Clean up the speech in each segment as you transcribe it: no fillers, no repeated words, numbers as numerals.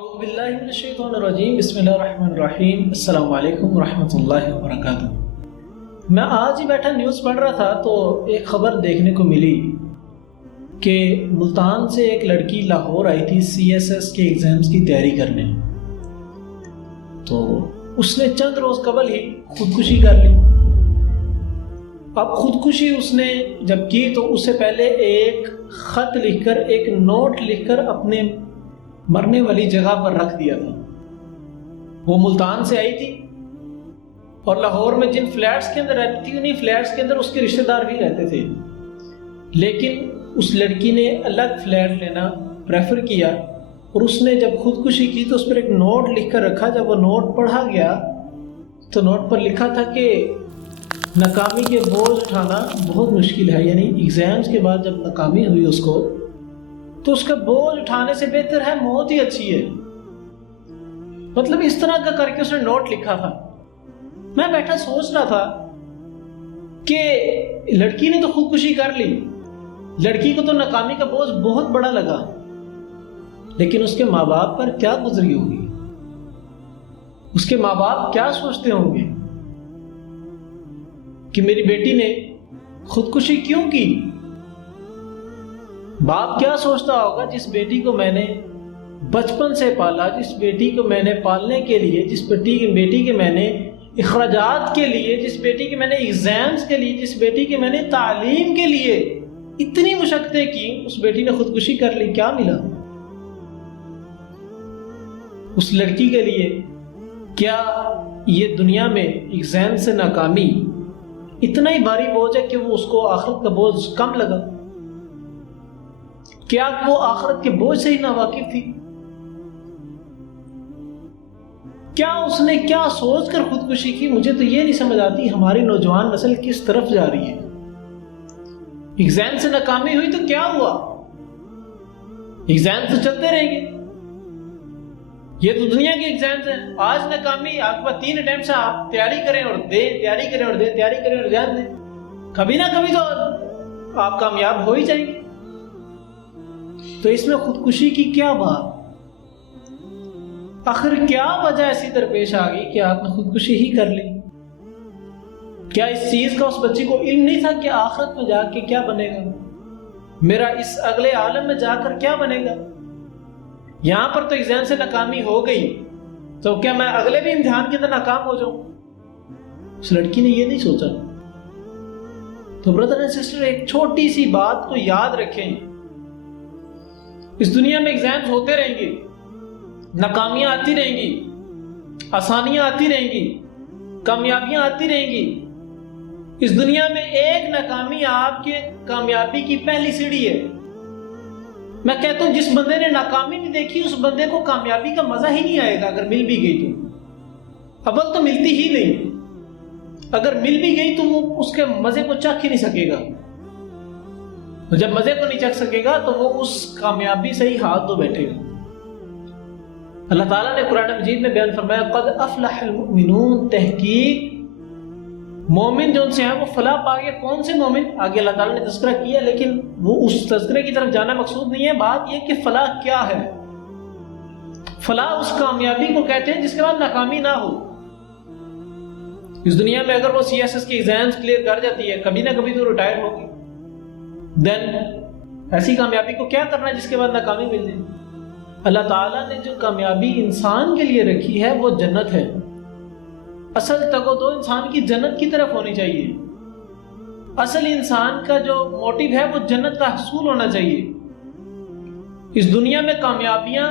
اعوذ باللہ من الشیطان الرجیم بسم اللہ الرحمن الرحیم السلام علیکم ورحمۃ اللہ وبرکاتہ۔ میں آج ہی بیٹھا نیوز پڑھ رہا تھا تو ایک خبر دیکھنے کو ملی کہ ملتان سے ایک لڑکی لاہور آئی تھی CSS کے ایگزامز کی تیاری کرنے، تو اس نے چند روز قبل ہی خودکشی کر لی۔ اب خودکشی اس نے جب کی تو اس سے پہلے ایک خط لکھ کر، ایک نوٹ لکھ کر اپنے مرنے والی جگہ پر رکھ دیا تھا۔ وہ ملتان سے آئی تھی اور لاہور میں جن فلیٹس کے اندر رہتی تھی انہیں فلیٹس کے اندر اس کے رشتہ دار بھی رہتے تھے، لیکن اس لڑکی نے الگ فلیٹ لینا پریفر کیا اور اس نے جب خودکشی کی تو اس پر ایک نوٹ لکھ کر رکھا۔ جب وہ نوٹ پڑھا گیا تو نوٹ پر لکھا تھا کہ ناکامی کے بوجھ اٹھانا بہت مشکل ہے، یعنی ایگزامز کے بعد جب ناکامی ہوئی اس کو تو اس کا بوجھ اٹھانے سے بہتر ہے موت ہی اچھی ہے۔ مطلب اس طرح کا کر کے اس نے نوٹ لکھا تھا۔ میں بیٹھا سوچ رہا تھا کہ لڑکی نے تو خودکشی کر لی، لڑکی کو تو ناکامی کا بوجھ بہت بڑا لگا، لیکن اس کے ماں باپ پر کیا گزری ہوگی، اس کے ماں باپ کیا سوچتے ہوں گے کہ میری بیٹی نے خودکشی کیوں کی۔ باپ کیا سوچتا ہوگا جس بیٹی کو میں نے بچپن سے پالا، جس بیٹی کو میں نے پالنے کے لیے، جس بیٹی کے میں نے اخراجات کے لیے، جس بیٹی کے میں نے ایگزامز کے لیے، جس بیٹی کے میں نے تعلیم کے لیے اتنی مشقتیں کی، اس بیٹی نے خودکشی کر لی۔ کیا ملا اس لڑکی کے لیے؟ کیا یہ دنیا میں ایگزام سے ناکامی اتنا ہی بھاری بوجھ ہے کہ وہ اس کو آخرت کا بوجھ کم لگا؟ کیا وہ آخرت کے بوجھ سے ہی ناواقف تھی؟ کیا اس نے کیا سوچ کر خودکشی کی؟ مجھے تو یہ نہیں سمجھ آتی ہماری نوجوان نسل کس طرف جا رہی ہے۔ ایگزام سے ناکامی ہوئی تو کیا ہوا؟ ایگزام تو چلتے رہیں گے، یہ تو دنیا کے ایگزامز ہیں۔ آج ناکامی، آپ کے پاس 3 اٹیمپٹس ہیں، آپ تیاری کریں اور دیں، تیاری کریں اور دیں، تیاری کریں اور جان دیں، کبھی نہ کبھی تو آپ کامیاب ہو ہی جائیں گے۔ تو اس میں خودکشی کی کیا بات؟ آخر کیا وجہ ایسی درپیش آ گئی کہ آپ نے خودکشی ہی کر لی؟ کیا اس چیز کا اس بچی کو علم نہیں تھا کہ آخرت میں جا کے کیا بنے گا، میرا اس اگلے عالم میں جا کر کیا بنے گا؟ یہاں پر تو ایگزام سے ناکامی ہو گئی تو کیا میں اگلے بھی امتحان کے اندر ناکام ہو جاؤں؟ اس لڑکی نے یہ نہیں سوچا۔ تو برادر اینڈ سسٹر، ایک چھوٹی سی بات کو یاد رکھیں، اس دنیا میں ایگزامز ہوتے رہیں گے، ناکامیاں آتی رہیں گی، آسانیاں آتی رہیں گی، کامیابیاں آتی رہیں گی۔ اس دنیا میں ایک ناکامی آپ کے کامیابی کی پہلی سیڑھی ہے۔ میں کہتا ہوں جس بندے نے ناکامی نہیں دیکھی اس بندے کو کامیابی کا مزہ ہی نہیں آئے گا۔ اگر مل بھی گئی تو اول تو ملتی ہی نہیں، اگر مل بھی گئی تو وہ اس کے مزے کو چکھ ہی نہیں سکے گا، تو جب مزے کو نہیں چکھ سکے گا تو وہ اس کامیابی سے ہی ہاتھ دھو بیٹھے گا۔ اللہ تعالیٰ نے قرآن مجید میں بیان فرمایا قد افلح المؤمنون، تحقیق مومن جو ان سے ہیں وہ فلاح پا گئے۔ کون سے مومن؟ آگے اللہ تعالیٰ نے تذکرہ کیا، لیکن وہ اس تذکرے کی طرف جانا مقصود نہیں ہے۔ بات یہ کہ فلاح کیا ہے؟ فلاح اس کامیابی کو کہتے ہیں جس کے بعد ناکامی نہ ہو۔ اس دنیا میں اگر وہ CSS کے ایگزامز کلیئر کر جاتی ہے، کبھی نہ کبھی تو ریٹائر ہوگی، دین ایسی کامیابی کو کیا کرنا ہے جس کے بعد ناکامی مل جائے؟ اللہ تعالیٰ نے جو کامیابی انسان کے لیے رکھی ہے وہ جنت ہے۔ اصل تگو دو انسان کی جنت کی طرف ہونی چاہیے۔ اصل انسان کا جو موٹیو ہے وہ جنت کا حصول ہونا چاہیے۔ اس دنیا میں کامیابیاں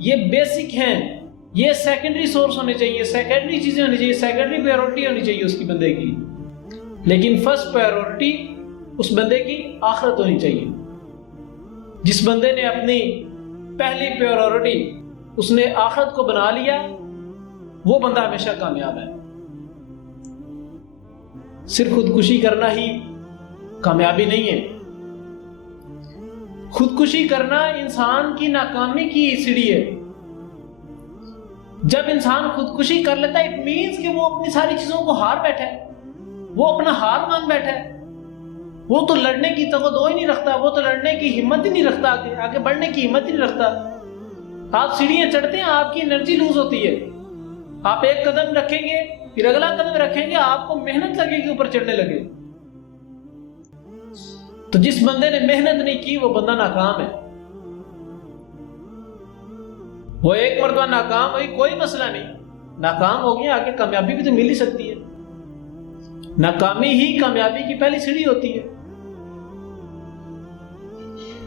یہ بیسک ہیں، یہ سیکنڈری سورس ہونے چاہیے، سیکنڈری چیزیں ہونی چاہیے، سیکنڈری پرائیورٹی ہونی چاہیے اس کی بندے کی، لیکن فرسٹ پرائیورٹی اس بندے کی آخرت ہونی چاہیے۔ جس بندے نے اپنی پہلی پرائیورٹی اس نے آخرت کو بنا لیا، وہ بندہ ہمیشہ کامیاب ہے۔ صرف خودکشی کرنا ہی کامیابی نہیں ہے۔ خودکشی کرنا انسان کی ناکامی کی سیڑھی ہے۔ جب انسان خودکشی کر لیتا ہے اٹ مینز کہ وہ اپنی ساری چیزوں کو ہار بیٹھا ہے، وہ اپنا ہار مان بیٹھا ہے، وہ تو لڑنے کی توقع ہی نہیں رکھتا، وہ تو لڑنے کی ہمت ہی نہیں رکھتا، آگے بڑھنے کی ہمت ہی نہیں رکھتا۔ آپ سیڑھیاں چڑھتے ہیں آپ کی انرجی لوز ہوتی ہے، آپ ایک قدم رکھیں گے پھر اگلا قدم رکھیں گے، آپ کو محنت لگے گی اوپر چڑھنے لگے۔ تو جس بندے نے محنت نہیں کی وہ بندہ ناکام ہے۔ وہ ایک مرتبہ ناکام ہوئی کوئی مسئلہ نہیں، ناکام ہو گیا آگے کامیابی بھی تو مل ہی سکتی ہے۔ ناکامی ہی کامیابی کی پہلی سیڑھی ہوتی ہے۔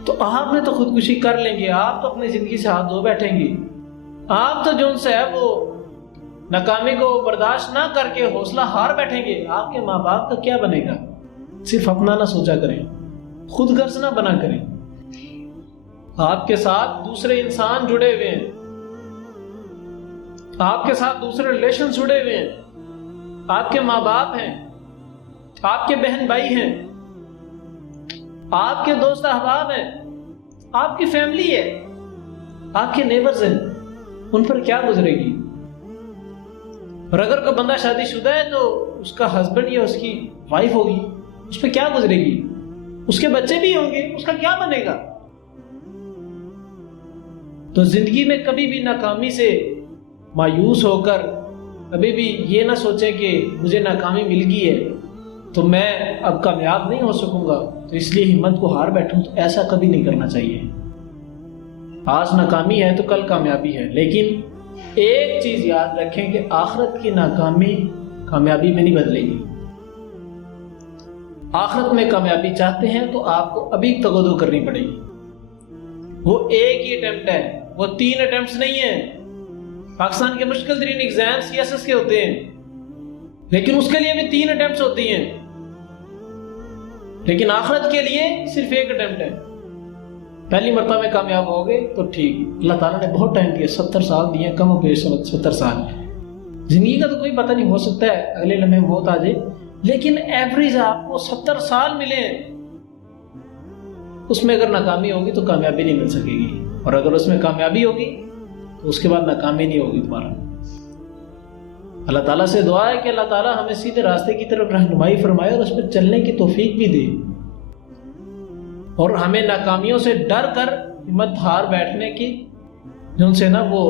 تو آپ نے تو خودکشی کر لیں گے، آپ تو اپنی زندگی سے ہاتھ دھو بیٹھیں گے، آپ تو جو ان سے ہے وہ ناکامی کو برداشت نہ کر کے حوصلہ ہار بیٹھیں گے۔ آپ کے ماں باپ کا کیا بنے گا؟ صرف اپنا نہ سوچا کریں، خود غرض نہ بنا کریں۔ آپ کے ساتھ دوسرے انسان جڑے ہوئے ہیں، آپ کے ساتھ دوسرے ریلیشن جڑے ہوئے ہیں، آپ کے ماں باپ ہیں، آپ کے بہن بھائی ہیں، آپ کے دوست احباب ہیں، آپ کی فیملی ہے، آپ کے نیبرز ہیں، ان پر کیا گزرے گی؟ اور اگر کوئی بندہ شادی شدہ ہے تو اس کا ہسبینڈ یا اس کی وائف ہوگی، اس پہ کیا گزرے گی؟ اس کے بچے بھی ہوں گے، اس کا کیا بنے گا؟ تو زندگی میں کبھی بھی ناکامی سے مایوس ہو کر کبھی بھی یہ نہ سوچیں کہ مجھے ناکامی مل گئی ہے تو میں اب کامیاب نہیں ہو سکوں گا تو اس لیے ہمت کو ہار بیٹھوں، تو ایسا کبھی نہیں کرنا چاہیے۔ آج ناکامی ہے تو کل کامیابی ہے، لیکن ایک چیز یاد رکھیں کہ آخرت کی ناکامی کامیابی میں نہیں بدلے گی۔ آخرت میں کامیابی چاہتے ہیں تو آپ کو ابھی تگودو کرنی پڑے گی۔ وہ ایک ہی اٹیمپٹ ہے، وہ 3 اٹیمپٹس نہیں ہیں۔ پاکستان کے مشکل ترین ایگزام CSS کے ہوتے ہیں، لیکن اس کے لیے بھی 3 اٹیمپٹس ہوتی ہیں، لیکن آخرت کے لیے صرف 1 اٹیمپٹ ہے۔ پہلی مرتبہ میں کامیاب ہو گئے تو ٹھیک، اللہ تعالیٰ نے بہت ٹائم دیا، 70 سال دیے، کم و بیش 70 سال۔ زندگی کا تو کوئی پتہ نہیں، ہو سکتا ہے اگلے لمحے موت آ جائے، لیکن ایوریج آپ کو 70 سال ملے ہیں، اس میں اگر ناکامی ہوگی تو کامیابی نہیں مل سکے گی، اور اگر اس میں کامیابی ہوگی تو اس کے بعد ناکامی نہیں ہوگی تمہارا۔ اللہ تعالیٰ سے دعا ہے کہ اللہ تعالیٰ ہمیں سیدھے راستے کی طرف رہنمائی فرمائے اور اس پر چلنے کی توفیق بھی دے، اور ہمیں ناکامیوں سے ڈر کر ہمت ہار بیٹھنے کی جن سے نا وہ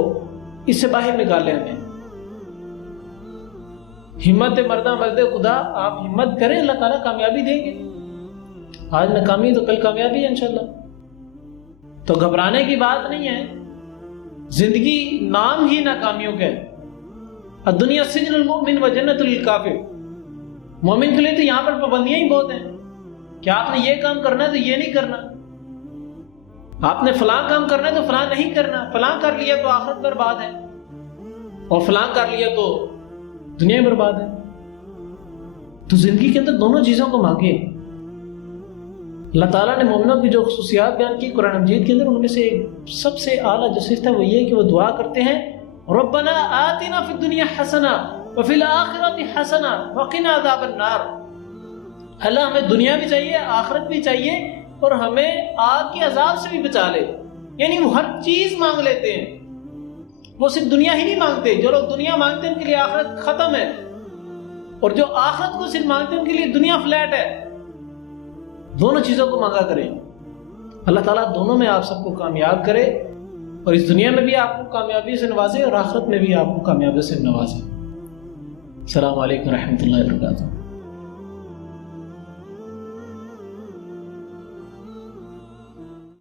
اس سے باہر نکالے ہمیں۔ ہمت مردہ مرد خدا، آپ ہمت کریں، اللہ تعالیٰ کامیابی دیں گے۔ آج ناکامی تو کل کامیابی ہے انشاءاللہ، تو گھبرانے کی بات نہیں ہے۔ زندگی نام ہی ناکامیوں کا ہے، الدنیا سجن المؤمن و جنت للکافر۔ مومن کے لیے تو یہاں پر پابندیاں ہی بہت ہیں کہ آپ نے یہ کام کرنا ہے تو یہ نہیں کرنا، آپ نے فلاں کام کرنا ہے تو فلاں نہیں کرنا، فلاں کر لیا تو آخرت برباد ہے، اور فلاں کر لیا تو دنیا برباد ہے۔ تو زندگی کے اندر دونوں چیزوں کو مانگے۔ اللہ تعالیٰ نے مومنوں کی جو خصوصیات بیان کی قرآن مجید کے اندر، ان میں سے سب سے اعلیٰ جو صفت ہے وہ یہ کہ وہ دعا کرتے ہیں ربنا آتنا فی الدنیا حسنہ وفی الآخرۃ حسنہ وقنا عذاب النار۔ اللہ ہمیں دنیا بھی چاہیے، آخرت بھی چاہیے، اور ہمیں آگ کے عذاب سے بھی بچا لے۔ یعنی وہ ہر چیز مانگ لیتے ہیں، وہ صرف دنیا ہی نہیں مانگتے۔ جو لوگ دنیا مانگتے ہیں ان کے لیے آخرت ختم ہے، اور جو آخرت کو صرف مانگتے ہیں ان کے لیے دنیا فلیٹ ہے۔ دونوں چیزوں کو مانگا کریں۔ اللہ تعالیٰ دونوں میں آپ سب کو کامیاب کرے، اور اس دنیا میں بھی آپ کو کامیابی سے نوازے اور آخرت میں بھی آپ کو کامیابی سے نوازے۔ السلام علیکم ورحمۃ اللہ وبرکاتہ۔